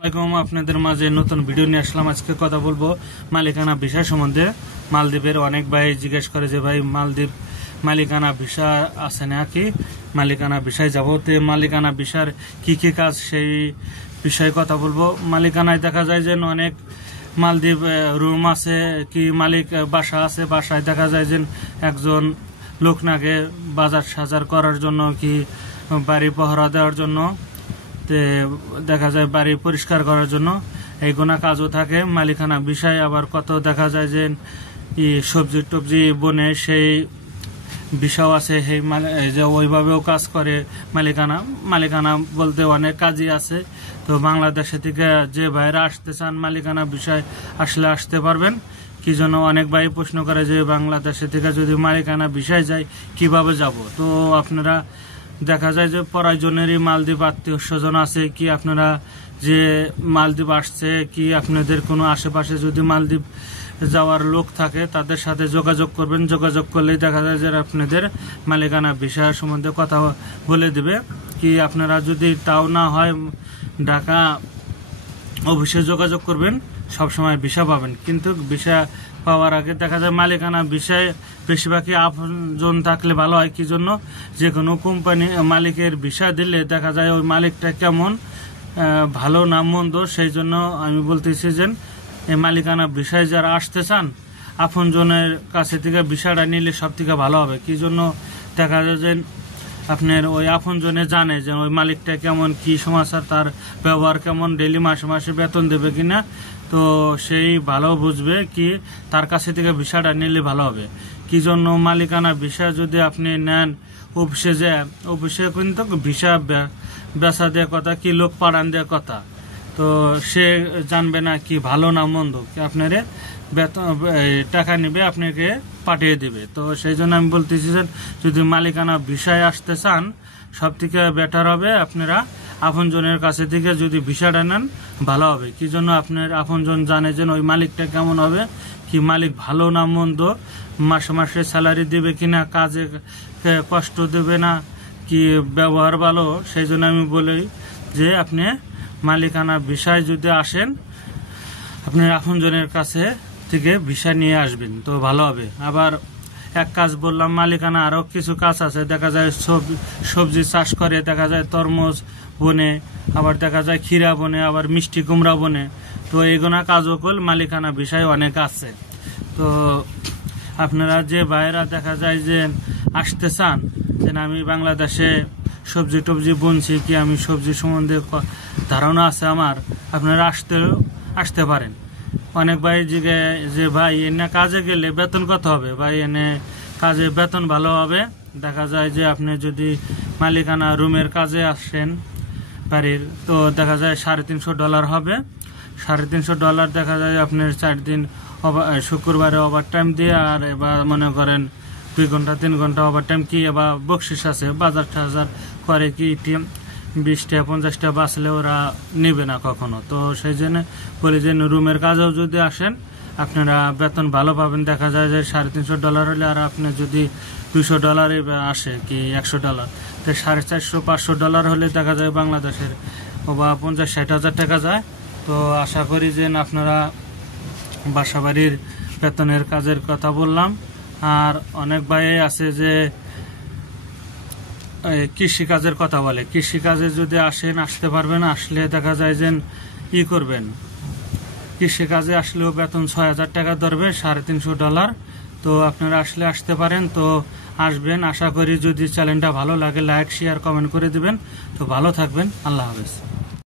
আসসালামু আপনাদের মাঝে নতুন ভিডিও নিয়ে আসলাম। আজকে কথা বলবো মালিকানা ভিসা সম্বন্ধে। মালদ্বীপের অনেক ভাই জিজ্ঞেস করে যে ভাই মালদ্বীপ মালিকানা ভিসা আছে নাকি, মালিকানা ভিসায় যাবো, তো মালিকানা ভিসার কি কি কাজ সেই বিষয়ে কথা বলবো। মালিকানায় দেখা যায় যে অনেক মালদ্বীপ রুম আছে, কি মালিক বাসা আছে, বাসায় দেখা যায় যে একজন লোক নাগে বাজার সাজার করার জন্য, কি বাড়ি পহরা দেওয়ার জন্য, দেখা যায় বাড়ি পরিষ্কার করার জন্য, এইগুলা কাজও থাকে মালিকানা বিষয়। আবার কত দেখা যায় যে সবজি টবজি বনে সেই বিষয় আছে, যে ওইভাবেও কাজ করে মালিকানা। মালিকানা বলতে অনেক কাজই আছে। তো বাংলাদেশে থেকে যে ভাইরা আসতে চান মালিকানা বিষয় আসতে পারবেন। কি জন্য অনেক ভাই প্রশ্ন করে যে বাংলাদেশে থেকে যদি মালিকানা বিষয় যায় কিভাবে যাব। তো আপনারা দেখা যায় যে প্রয়োজনেরই মালদ্বীপ আত্মীয় স্বজন আছে, কি আপনারা যে মালদ্বীপ আসছে, কি আপনাদের কোনো আশেপাশে যদি মালদ্বীপ যাওয়ার লোক থাকে তাদের সাথে যোগাযোগ করবেন। যোগাযোগ করলেই দেখা যায় যে আপনাদের মালিকানা বিষয় সম্বন্ধে কথা বলে দেবে। কি আপনারা যদি তাও না হয় ঢাকা অফিসে যোগাযোগ করবেন, সবসময় ভিসা পাবেন। কিন্তু ভিসা পাওয়ার আগে দেখা যায় মালিকানা বিষয়ে বেশিরভাগই আপনজন থাকলে ভালো হয়। কি জন্য যে কোনো কোম্পানি মালিকের ভিসা দিলে দেখা যায় ওই মালিকটা কেমন, ভালো না মন্দ, সেই জন্য আমি বলতেছি যে এই মালিকানা বিষয়ে যারা আসতে চান আপনজনের কাছে থেকে ভিসাটা নিলে সব থেকে ভালো হবে। কি জন্য দেখা যায় যে আপনার ওই আপনজনে জানে যে ওই মালিকটা কেমন, কি সমাচার, তার ব্যবহার কেমন, ডেইলি মাসে মাসে বেতন দেবে কিনা, তো সেই ভালো বুঝবে, কি তার কাছে থেকে ভিসাটা নিলে ভালো হবে। কি জন্য মালিকানা ভিসা যদি আপনি নেন অফিসে যায়, অফিসে কিন্তু ভিসা বেচা দেওয়ার কথা, কি লোক পাঠান দেওয়ার কথা, তো সে জানবে না কি ভালো না মন্দ, কি আপনারে বেতন টাকা নেবে আপনাকে পাঠিয়ে দিবে। তো সেই জন্য আমি বলতেছি যে যদি মালিকানা ভিসায় আসতে চান সব থেকে বেটার হবে আপনারা আপনজনের কাছে থেকে যদি ভিসাটা নেন ভালো হবে। কি জন্য আপনার আপনজন জানে যে ওই মালিকটা কেমন হবে, কি মালিক ভালো না মন্দ, মাসে মাসে স্যালারি দেবে কিনা, কাজে কষ্ট দেবে না, কি ব্যবহার ভালো। সেই জন্য আমি বলি যে আপনি মালিকানা ভিসায় যদি আসেন আপনার আপনজনের কাছে থেকে ভিসা নিয়ে আসবেন, তো ভালো হবে। আবার এক কাজ বললাম, মালিকানা আরো কিছু কাজ আছে। দেখা যায় সবজি চাষ করে, দেখা যায় তরমুজ বনে, আবার দেখা যায় ক্ষীরা বনে, আবার মিষ্টি কুমড়া বনে। তো এইগুলা কাজও কল মালিকানা বিষয় অনেক আছে। তো আপনারা যে ভাইরা দেখা যায় যে আসতে চান যে আমি বাংলাদেশে সবজি টবজি বুনছি, কি আমি সবজি সম্বন্ধে ধারণা আছে আমার, আপনারা আসতে পারেন। অনেক ভাই যে ভাই এনে কাজে গেলে বেতন কত হবে, ভাই এনে কাজে বেতন ভালো হবে। দেখা যায় যে আপনি যদি মালিকানা রুমের কাজে আসেন বাড়ির, তো দেখা যায় $350 হবে। $350 দেখা যায় আপনার 4 দিন শুক্রবারে ওভার টাইম দিয়ে, আর এবার মনে করেন 2 ঘন্টা 3 ঘন্টা ওভার টাইম, কি এবার বকশিস আছে, বাজার টাজার করে, কি 20টা 50টা বাঁচলে ওরা নেবে না কখনো। তো সেই জন্য বলি যে রুমের কাজেও যদি আসেন আপনারা বেতন ভালো পাবেন। দেখা যায় যে $350 হলে, আর আপনি যদি $200 আসে, কি $100, তো $450-500 হলে দেখা যায় বাংলাদেশের বা 50-60 হাজার টাকা যায়। তো আশা করি যে আপনারা বাসা বাড়ির বেতনের কাজের কথা বললাম। আর অনেক ভাই আছে যে কৃষিকাজের কথা বলে, কৃষিকাজে যদি আসতে পারবেন, আসলে দেখা যায় যে করবেন, কৃষিকাজে আসলেও বেতন 6,000 টাকা ধরবে, $350। তো আপনারা আসতে পারেন, তো আসবেন। আশা করি যদি চ্যানেলটা ভালো লাগে লাইক শেয়ার কমেন্ট করে দিবেন। তো ভালো থাকবেন, আল্লাহ হাফেজ।